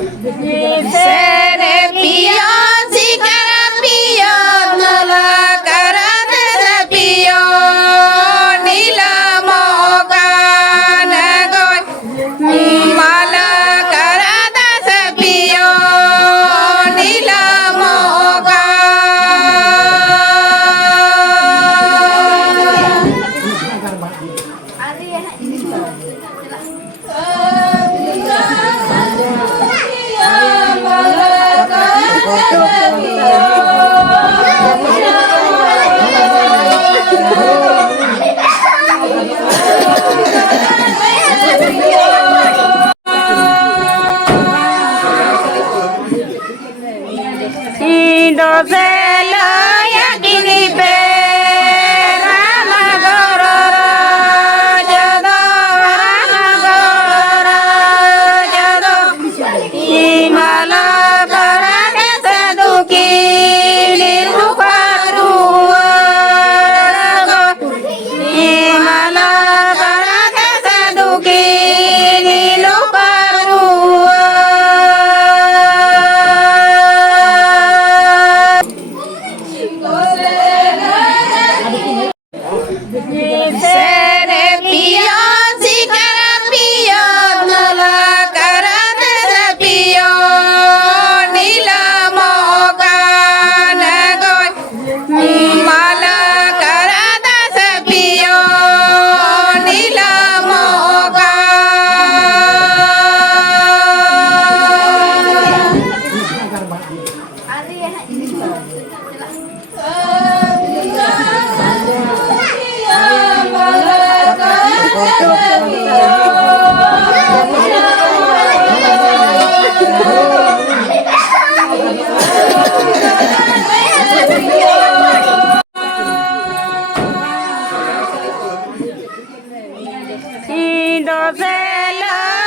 Sere pio sikara pio nala karan pio nila mogan goy mala karada pio nila Indoselo yakini pe Rama Gororo Jado Rama Gororo Jado Himala Karane Saduki Nilukaru Himala Karane Saduki Nilukaru Sere pio sikara pio nala karan pio nila mogan goy mala karada pio nila Indoselo